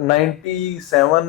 97,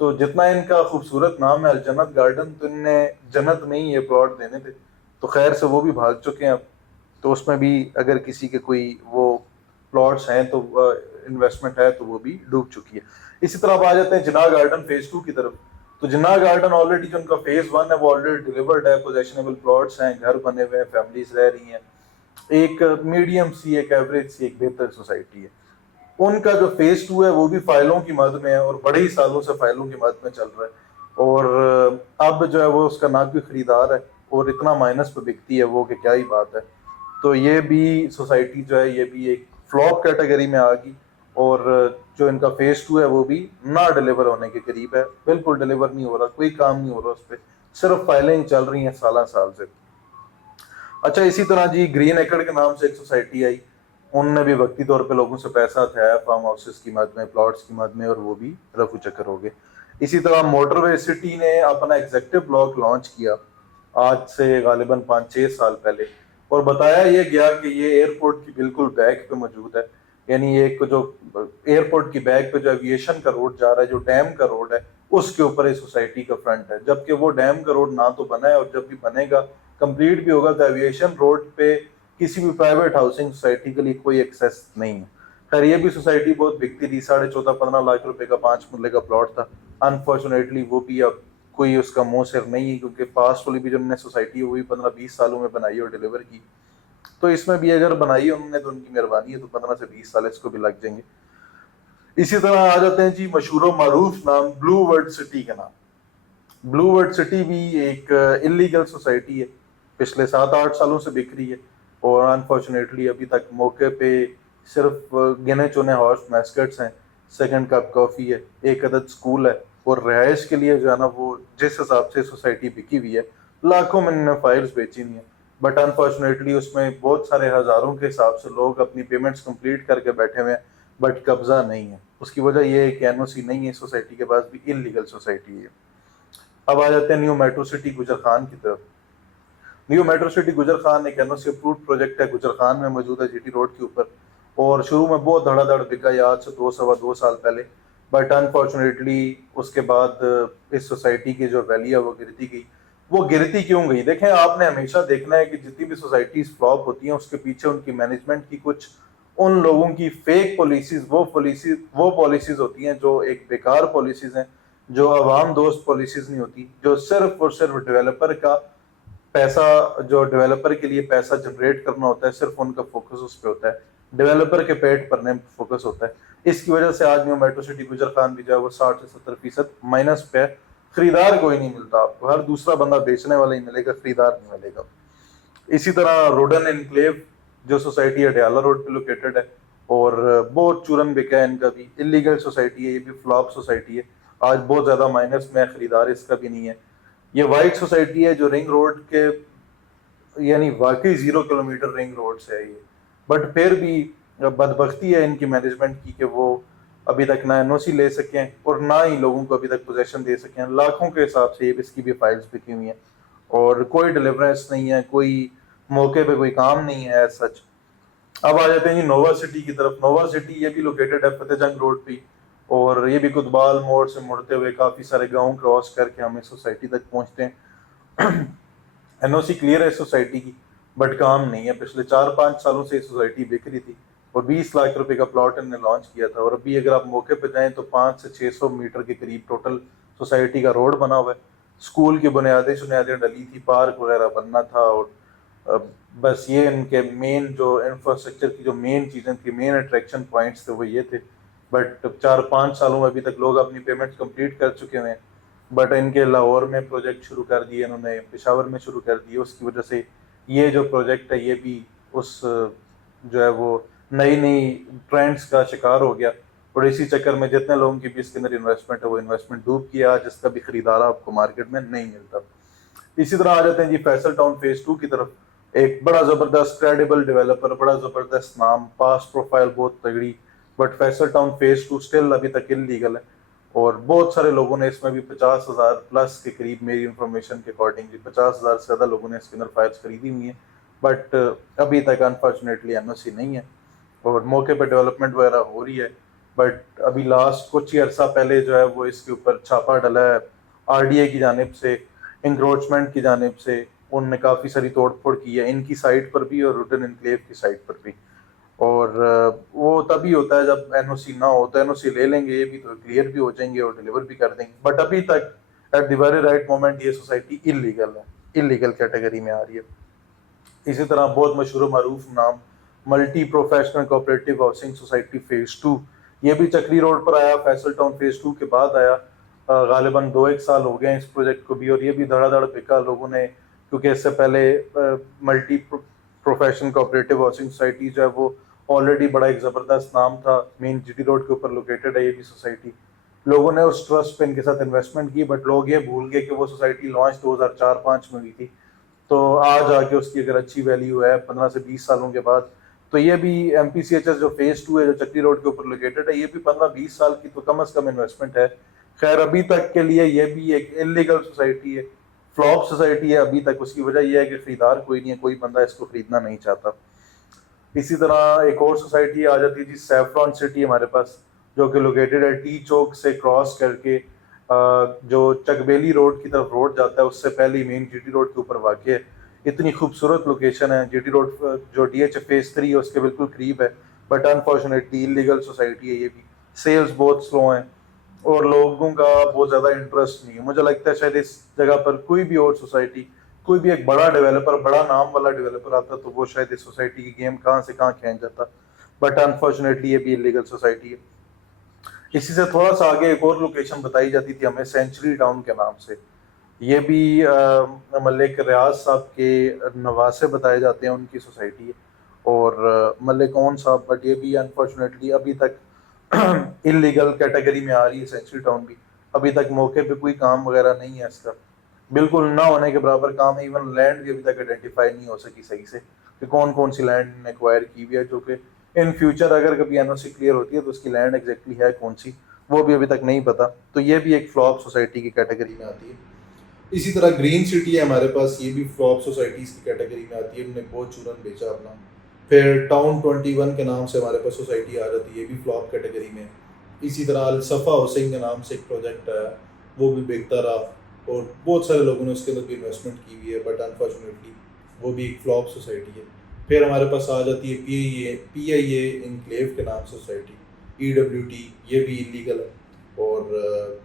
تو جتنا ان کا خوبصورت نام ہے الجنت گارڈن، تو ان نے جنت میں ہی یہ پلاٹ دینے تھے، تو خیر سے وہ بھی بھاگ چکے ہیں اب. تو اس میں بھی اگر کسی کے کوئی وہ پلاٹس ہیں تو انویسٹمنٹ ہے تو وہ بھی ڈوب چکی ہے. اسی طرح اب آ جاتے ہیں جناح گارڈن فیز 2 کی طرف. تو جناح گارڈن آلریڈی جو ان کا فیز 1 ہے وہ آلریڈی ڈیلیورڈ ہے، پوزیشنیبل پلاٹس ہیں، گھر بنے ہوئے ہیں، فیملیز رہ رہی ہیں، ایک میڈیم سی، ایک ایوریج سی، ایک بہتر سوسائٹی ہے. ان کا جو فیز 2 ہے وہ بھی فائلوں کی مد میں ہے، اور بڑے ہی سالوں سے فائلوں کی مد میں چل رہا ہے. اور اب جو ہے وہ اس کا نہ کوئی خریدار ہے، اور اتنا مائنس پہ بکتی ہے وہ کہ کیا ہی بات ہے. تو یہ بھی سوسائٹی جو ہے یہ بھی ایک فلاپ کیٹیگری میں آ گئی. اور جو ان کا فیز 2 ہے وہ بھی نہ ڈیلیور ہونے کے قریب ہے، بالکل ڈیلیور نہیں ہو رہا، کوئی کام نہیں ہو رہا اس پہ، صرف فائلیں ہی چل رہی ہیں سالہ سال سے. اچھا اسی طرح جی گرین ایکڑ کے نام سے ایک سوسائٹی آئی، انہوں نے بھی وقتی طور پہ لوگوں سے پیسہ اٹھایا فارم ہاؤسز کی مد میں، پلاٹس کی مد میں، اور وہ بھی رفو چکر ہو گئے. اسی طرح موٹر وے سٹی نے اپنا ایگزیکٹو بلاک لانچ کیا آج سے غالباً 5-6 سال پہلے، اور بتایا یہ گیا کہ یہ ایئرپورٹ کی بالکل بیک پہ موجود ہے. یعنی ایک جو ایئرپورٹ کی بیک پہ جو ایویشن کا روڈ جا رہا ہے، جو ڈیم کا روڈ ہے، اس کے اوپر اس سوسائٹی کا فرنٹ ہے. جبکہ وہ ڈیم کا روڈ نہ تو بنا ہے، اور جب بھی بنے گا کمپلیٹ بھی ہوگا تو ایویشن روڈ پہ کسی بھی پرائیویٹ ہاؤسنگ سوسائٹی کے لیے کوئی ایکسیس نہیں ہے. خیر یہ بھی سوسائٹی بہت بکتی تھی، 14.5-15 لاکھ روپے کا 5 مرلے کا پلاٹ تھا. انفارچونیٹلی وہ بھی اب کوئی اس کا منہ سر نہیں ہے، کیونکہ پاسٹ والی بھی جو انہوں نے سوسائٹی ہے وہ بھی 15-20 سالوں میں بنائی اور ڈیلیور کی. تو اس میں بھی اگر بنائی ہے انہوں نے تو ان کی مہربانی ہے، تو 15 سے 20 سال اس کو بھی لگ جائیں گے. اسی طرح آ جاتے ہیں جی مشہور و معروف نام بلو ورڈ سٹی کا نام. بلو ورڈ سٹی بھی ایک انلیگل سوسائٹی ہے، پچھلے 7-8 سالوں سے بک رہی ہے، اور انفارچونیٹلی ابھی تک موقع پہ صرف گنے چنے ہارس میسکٹس ہیں، سیکنڈ کپ کافی ہے، ایک عدد سکول ہے، اور رہائش کے لیے جو ہے نا وہ جس حساب سے سوسائٹی بکی ہوئی ہے لاکھوں میں انہوں نے فائلز بیچی ہوئی ہیں. بٹ انفارچونیٹلی اس میں بہت سارے ہزاروں کے حساب سے لوگ اپنی پیمنٹس کمپلیٹ کر کے بیٹھے ہوئے ہیں، بٹ قبضہ نہیں ہے. اس کی وجہ یہ ہے کہ این او سی نہیں ہے سوسائٹی کے پاس، بھی انلیگل سوسائٹی ہے. اب آ جاتے ہیں نیو میٹرو سٹی گجر خان کی طرف. نیو میٹرو سٹی گجر خان ایک این او سی اپروڈ پروجیکٹ ہے، گجر خان میں موجود ہے، جی ٹی روڈ کے اوپر. اور شروع میں بہت دھڑا دھڑ بکا ہے آج سے 2-2.25 سال پہلے. بٹ انفارچونیٹلی اس کے بعد اس سوسائٹی کی جو ویلیو ہے وہ گرتی گئی. وہ گرتی کیوں گئی؟ دیکھیں آپ نے ہمیشہ دیکھنا ہے کہ جتنی بھی سوسائٹیز فلاپ ہوتی ہیں اس کے پیچھے ان کی مینجمنٹ کی کچھ ان لوگوں کی فیک پالیسیز، وہ پالیسیز ہوتی ہیں جو ایک بیکار پالیسیز ہیں، جو عوام دوست پالیسیز نہیں ہوتی، جو صرف اور صرف ڈیولپر کا پیسہ، جو ڈیولپر کے لیے پیسہ جنریٹ کرنا ہوتا ہے، صرف ان کا فوکس اس پہ ہوتا ہے، ڈیولپر کے پیٹ بھرنے پہ فوکس ہوتا ہے. اس کی وجہ سے آج نیو میٹرو سٹی گجر خان بھی جو ہے وہ 60 سے 70% مائنس پہ، خریدار کوئی نہیں ملتا آپ کو، ہر دوسرا بندہ بیچنے والا ہی ملے گا، خریدار نہیں ملے گا. اسی طرح روڈن انکلیو جو سوسائٹی اڈیالہ روڈ پہ لوکیٹڈ ہے، اور بہت چورن بکا ہے ان کا بھی، انلیگل سوسائٹی ہے، یہ بھی فلاپ سوسائٹی ہے، آج بہت زیادہ مائنس میں، خریدار اس کا بھی نہیں ہے. یہ وائٹ سوسائٹی ہے جو رنگ روڈ کے، یعنی واقعی 0 کلومیٹر رنگ روڈ سے ہے یہ، بٹ پھر بھی بدبختی ہے ان کی مینجمنٹ کی کہ وہ ابھی تک نہ این او سی لے سکیں اور نہ ہی لوگوں کو ابھی تک پوزیشن دے سکیں. لاکھوں کے حساب سے اس کی بھی فائلز بکی ہوئی ہیں، اور کوئی ڈیلیورنس نہیں ہے، کوئی موقع پہ کوئی کام نہیں ہے ایز سچ. اب آ جاتے ہیں جی نووا سٹی کی طرف. نووا سٹی یہ بھی لوکیٹڈ ہے فتح جنگ روڈ پہ، اور یہ بھی کتبال موڑ سے مڑتے ہوئے کافی سارے گاؤں کراس کر کے ہم اس سوسائٹی تک پہنچتے ہیں. این او سی کلیئر ہے سوسائٹی کی، بٹ کام نہیں ہے. پچھلے 4-5 سالوں سے یہ سوسائٹی بک رہی تھی، اور 20 لاکھ روپے کا پلاٹ انہوں نے لانچ کیا تھا، اور ابھی اگر آپ موقع پہ جائیں تو 500 سے 600 میٹر کے قریب ٹوٹل سوسائٹی کا روڈ بنا ہوا ہے. اسکول کی بنیادیں ڈلی تھی، پارک وغیرہ بننا تھا، اور بس یہ ان کے مین جو انفراسٹرکچر کی جو مین چیزیں تھیں، مین اٹریکشن پوائنٹس تھے وہ یہ تھے. بٹ 4-5 سالوں میں ابھی تک لوگ اپنی پیمنٹ کمپلیٹ کر چکے ہیں. بٹ ان کے لاہور میں پروجیکٹ شروع کر دیے انہوں نے، پشاور میں شروع کر دیے، اس کی وجہ سے یہ جو پروجیکٹ ہے یہ بھی اس جو ہے وہ نئی ٹرینڈز کا شکار ہو گیا. اور اسی چکر میں جتنے لوگوں کی بھی اس کے اندر انویسٹمنٹ ہے وہ انویسٹمنٹ ڈوب کیا، جس کا بھی خریدار آپ کو مارکیٹ میں نہیں ملتا. اسی طرح آ جاتے ہیں جی فیصل ٹاؤن فیز 2 کی طرف. ایک بڑا زبردست کریڈیبل ڈیولپر، بڑا زبردست نام، پاس پروفائل بہت تگڑی، but Faisal Town phase 2 still ابھی تک انلیگل ہے. اور بہت سارے لوگوں نے اس میں بھی 50,000 پلس کے قریب، میری انفارمیشن کے اکارڈنگ 50,000 سے زیادہ لوگوں نے اس کے اندر فائلز خریدی ہوئی ہیں. بٹ ابھی تک انفارچونیٹلی این او سی نہیں ہے، اور موقع پہ ڈیولپمنٹ وغیرہ ہو رہی ہے، بٹ ابھی لاسٹ کچھ ہی عرصہ پہلے جو ہے وہ اس کے اوپر چھاپا ڈلا ہے RDA کی جانب سے، انکروچمنٹ کی جانب سے. ان نے کافی ساری توڑ پھوڑ کی ہے ان کی سائٹ پر بھی اور روٹن انکلیو کی سائٹ پر بھی. اور وہ تبھی ہوتا ہے جب NOC نہ ہو. تو NOC لے لیں گے یہ بھی تو کلیئر بھی ہو جائیں گے اور ڈیلیور بھی کر دیں گے. بٹ ابھی تک at the very right moment یہ سوسائٹی انلیگل ہے، انلیگل کیٹیگری میں آ رہی ہے. اسی طرح بہت مشہور و معروف نام multi professional cooperative housing society phase 2، یہ بھی چکری روڈ پر آیا، فیصل ٹاؤن فیز 2 کے بعد آیا. غالباً 2-1 سال ہو گئے ہیں اس پروجیکٹ کو بھی، اور یہ بھی دھڑا دھڑ بکا لوگوں نے، کیونکہ اس سے پہلے multi professional cooperative housing society جو ہے وہ آلریڈی بڑا ایک زبردست نام تھا، مین GT روڈ کے اوپر لوکیٹڈ ہے یہ بھی سوسائٹی. لوگوں نے اس ٹرسٹ پہ ان کے ساتھ انویسٹمنٹ کی، بٹ لوگ یہ بھول گئے کہ وہ سوسائٹی لانچ 2004-05 میں ہوئی تھی. تو آج آ کے اس کی اگر اچھی ویلیو ہے 15 سے 20 سالوں کے بعد، تو یہ بھی MPCHS جو فیز 2 ہے جو چکری روڈ کے اوپر لوکیٹڈ ہے، یہ بھی 15-20 سال کی تو کم از کم انویسٹمنٹ ہے. خیر ابھی تک کے لیے یہ بھی ایک انلیگل سوسائٹی ہے، فلاپ سوسائٹی ہے ابھی تک. اس کی وجہ یہ ہے کہ خریدار کوئی نہیں ہے، کوئی بندہ اس کو خریدنا نہیں چاہتا. اسی طرح ایک اور سوسائٹی آ جاتی ہے جی سیفران سٹی ہمارے پاس، جو کہ لوکیٹڈ ہے ٹی چوک سے کراس کر کے جو چکبیلی روڈ کی طرف روڈ جاتا ہے اس سے پہلے مین GT روڈ کے اوپر واقع ہے. اتنی خوبصورت لوکیشن ہے. GT روڈ جو DH فیز 3 ہے اس کے بالکل قریب ہے، بٹ انفارچونیٹلی انلیگل سوسائٹی ہے یہ بھی. سیلز بہت سلو ہیں اور لوگوں کا بہت زیادہ انٹرسٹ نہیں ہے. مجھے لگتا ہے شاید اس جگہ پر کوئی بھی اور سوسائٹی، کوئی بھی ایک بڑا ڈیولپر، بڑا نام والا ڈیولپر آتا تو وہ شاید اس سوسائٹی کی گیم کہاں سے کہاں کھینچ جاتا. بٹ انفارچونیٹلی یہ بھی انلیگل سوسائٹی ہے. اسی سے تھوڑا سا آگے ایک اور لوکیشن بتائی جاتی تھی ہمیں سینچری ٹاؤن کے نام سے. یہ بھی ملک ریاض صاحب کے نواسے بتائے جاتے ہیں ان کی سوسائٹی ہے، اور ملک اون صاحب. بٹ یہ بھی انفارچونیٹلی ابھی تک انلیگل کیٹیگری میں آ رہی ہے سینچری ٹاؤن بھی. ابھی تک موقع پہ کوئی کام وغیرہ نہیں ہے اس کا، بالکل نہ ہونے کے برابر کام ہے. ایون لینڈ بھی ابھی تک آئیڈینٹیفائی نہیں ہو سکی صحیح سے کہ کون کون سی لینڈ ایکوائر کی ہوئی ہے، جو کہ ان فیوچر اگر کبھی NOC کلیئر ہوتی ہے تو اس کی لینڈ ایگزیکٹلی ہے کون سی وہ بھی ابھی تک نہیں پتا. تو یہ بھی ایک فلاپ سوسائٹی کی کیٹیگری میں آتی ہے. اسی طرح گرین سٹی ہے ہمارے پاس، یہ بھی فلاپ سوسائٹیز کی کیٹیگری میں آتی ہے. انہوں نے بہت چورن بیچا اپنا. پھر ٹاؤن 21 کے نام سے ہمارے پاس سوسائٹی آ جاتی ہے، یہ بھی فلاپ کیٹیگری میں. اسی طرح الصفا ہاؤسنگ کے نام سے ایک پروجیکٹ ہے، وہ بھی بکتا رہا اور بہت سارے لوگوں نے اس کے اندر بھی انویسٹمنٹ کی ہوئی ہے، بٹ انفارچونیٹلی وہ بھی ایک فلاپ سوسائٹی ہے. پھر ہمارے پاس آ جاتی ہے PIA انکلیو کے نام سے سوسائٹی، EWT، یہ بھی انلیگل ہے اور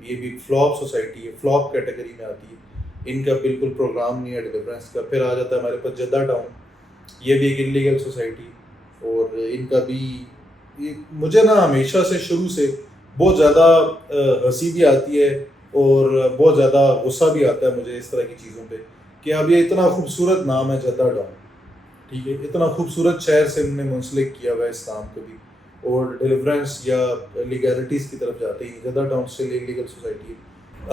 یہ بھی فلاپ سوسائٹی ہے، فلاپ کیٹیگری میں آتی ہے. ان کا بالکل پروگرام نہیں ہے ڈیلیورنس کا. پھر آ جاتا ہے ہمارے پاس جدہ ٹاؤن، یہ بھی ایک انلیگل سوسائٹی، اور ان کا بھی مجھے نا ہمیشہ سے شروع سے بہت زیادہ ہنسی بھی آتی ہے اور بہت زیادہ غصہ بھی آتا ہے مجھے اس طرح کی چیزوں پہ کہ اب یہ اتنا خوبصورت نام ہے جدہ ٹاؤن، ٹھیک ہے، اتنا خوبصورت شہر سے انہوں نے منسلک کیا ہوا ہے اس نام کو بھی، اور ڈیلیورنس یا لیگیلٹیز کی طرف جاتے ہی جدہ ٹاؤن سے انلیگل سوسائٹی ہے.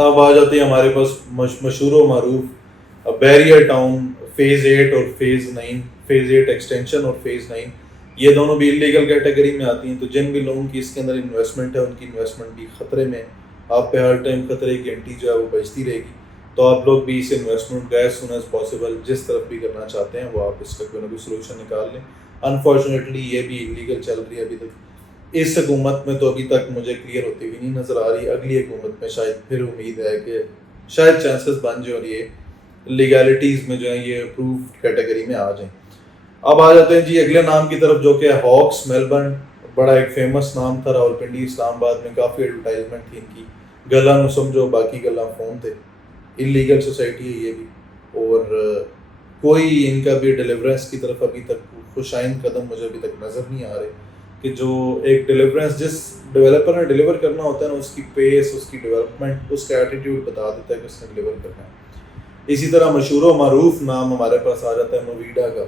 اب آ جاتے ہیں ہمارے پاس مشہور و معروف بیریر ٹاؤن فیز 8 اور فیز 9، فیز 8 ایکسٹینشن اور فیز 9، یہ دونوں بھی انلیگل کیٹیگری میں آتی ہیں. تو جن بھی لوگوں کی اس کے اندر انویسٹمنٹ ہے ان کی انویسٹمنٹ بھی خطرے میں. آپ پہ ہر ٹائم خطرے کی گھنٹی جو ہے وہ بجتی رہے گی. تو آپ لوگ بھی اس investment as soon as possible جس طرف بھی کرنا چاہتے ہیں وہ آپ اس کا کوئی نہ کوئی سلوشن نکال لیں. انفارچونیٹلی یہ بھی انلیگل چل رہی ہے ابھی تک. اس حکومت میں تو ابھی تک مجھے کلیئر ہوتی ہوئی نہیں نظر آ رہی. اگلی حکومت میں شاید پھر امید ہے کہ شاید چانسز بن جائیں اور یہ لیگیلٹیز میں جو ہیں یہ اپرووڈ کیٹیگری میں آ جائیں. اب آ جاتے ہیں جی اگلے نام کی طرف، جو کہ ہاکس میلبرن، بڑا ایک فیمس نام تھا راولپنڈی اسلام آباد میں، کافی ایڈورٹائزمنٹ تھی ان کی. گلا نو سمجھو باقی گلا فون تھے. انلیگل سوسائٹی ہے یہ بھی، اور کوئی ان کا بھی ڈیلیورنس کی طرف ابھی تک خوشائند قدم مجھے ابھی تک نظر نہیں آ رہے کہ جو ایک ڈیلیورنس جس ڈیولپر نے ڈیلیور کرنا ہوتا ہے نا، اس کی پیس، اس کی ڈیولپمنٹ، اس کا ایٹیٹیوڈ بتا دیتا ہے کہ اس نے ڈیلیور کرنا ہے. اسی طرح مشہور و معروف نام ہمارے پاس آ جاتا ہے مویڈا کا.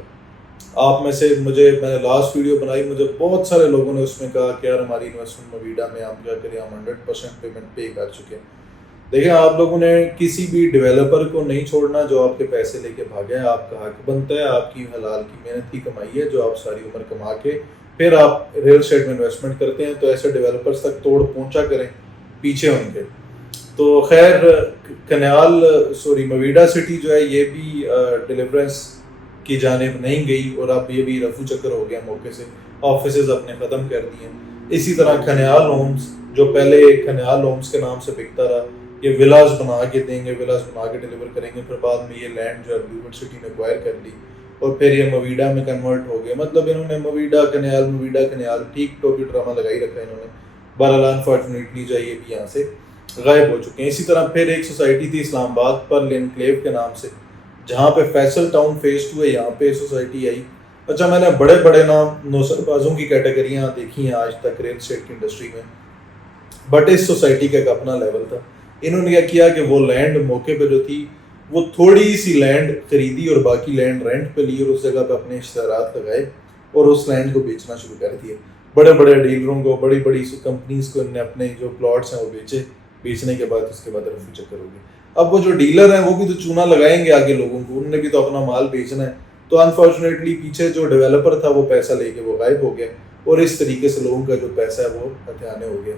آپ میں سے میں نے لاسٹ ویڈیو بنائی، مجھے بہت سارے لوگوں نے اس میں کہا کہ یار ہماری انویسٹمنٹ مویڈا میں ہم کیا کریں، ہم 100% پیمنٹ پے کر چکے ہیں. دیکھیں آپ لوگوں نے کسی بھی ڈیولپر کو نہیں چھوڑنا جو آپ کے پیسے لے کے بھاگے. آپ کا حق بنتا ہے، آپ کی حلال کی محنت کی کمائی ہے جو آپ ساری عمر کما کے پھر آپ ریل اسٹیٹ میں انویسٹمنٹ کرتے ہیں. تو ایسے ڈیولپرز تک توڑ پہنچا کریں پیچھے ان کے. تو خیر مویڈا سٹی جو ہے یہ بھی ڈیلیورنس کی جانب نہیں گئی، اور اب یہ بھی رفو چکر ہو گیا موقع سے. آفیسز اپنے ختم کر دیے. اسی طرح کھنیال ہومز جو پہلے کھنیال ہومز کے نام سے بکتا رہا، یہ ولاز بنا کے دیں گے، ولاز بنا کے ڈیلیور کریں گے، پھر بعد میں یہ لینڈ جو ہے بلیو ورلڈ سٹی نے ایکوائر کر لی اور پھر یہ مویڈا میں کنورٹ ہو گیا. مطلب انہوں نے مویڈا کنیال ٹھیک ٹوپی ڈرامہ لگائی رکھا ہے انہوں نے. بہرحال انفارچونیٹلی جو یہ بھی یہاں سے غائب ہو چکے ہیں. اسی طرح پھر ایک سوسائٹی تھی اسلام آباد پر لنکلیو کے نام سے، جہاں پہ فیصل ٹاؤن فیز 2 ہے، یہاں پہ سوسائٹی آئی. اچھا میں نے بڑے بڑے نام نوسر بازوں کی کیٹیگریاں دیکھی ہیں آج تک ریل اسٹیٹ کی انڈسٹری میں، بٹ اس سوسائٹی کا ایک اپنا لیول تھا. انہوں نے کیا کیا کہ وہ لینڈ موقع پہ جو تھی وہ تھوڑی سی لینڈ خریدی اور باقی لینڈ رینٹ پہ لی اور اس جگہ پہ اپنے اشتہارات لگائے اور اس لینڈ کو بیچنا شروع کر دیے. بڑے بڑے ڈیلروں کو، بڑی بڑی کمپنیز کو انہوں نے اپنے جو پلاٹس ہیں وہ بیچے. بیچنے کے بعد اس کے بعد رفو چکر ہو گئی. اب وہ جو ڈیلر ہیں وہ بھی تو چونا لگائیں گے آگے لوگوں کو، انہوں نے بھی تو اپنا مال بیچنا ہے. تو انفارچونیٹلی پیچھے جو ڈیولپر تھا وہ پیسہ لے کے وہ غائب ہو گیا اور اس طریقے سے لوگوں کا جو پیسہ ہے وہ ہتھیانے ہو گیا.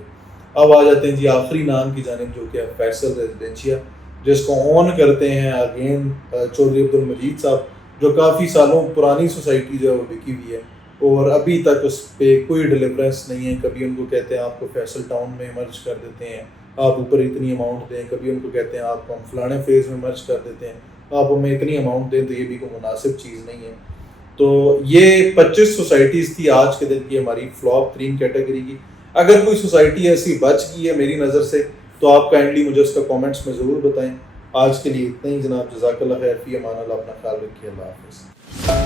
اب آ جاتے ہیں جی آخری نام کی جانب جو کہ فیصل ریزیڈینشیا، جس کو اون کرتے ہیں اگین چودھری عبد المجید صاحب، جو کافی سالوں پرانی سوسائٹی جو ہے وہ بکی ہوئی ہے اور ابھی تک اس پہ کوئی ڈیلیورنس نہیں ہے. کبھی ان کو کہتے ہیں آپ کو فیصل ٹاؤن میں مرج کر دیتے ہیں، آپ اوپر اتنی اماؤنٹ دیں. کبھی ان کو کہتے ہیں آپ کو ہم فلانے فیز میں مرج کر دیتے ہیں، آپ ہمیں اتنی اماؤنٹ دیں. تو یہ بھی کوئی مناسب چیز نہیں ہے. تو یہ 25 سوسائٹیز تھی آج کے دن کی ہماری فلاپ ترین کیٹیگری کی. اگر کوئی سوسائٹی ایسی بچ گئی ہے میری نظر سے تو آپ کائنڈلی مجھے اس کا کامنٹس میں ضرور بتائیں. آج کے لیے اتنا ہی جناب. جزاک اللہ خیر، فی امان اللہ. اپنا خیال رکھیے. اللہ حافظ.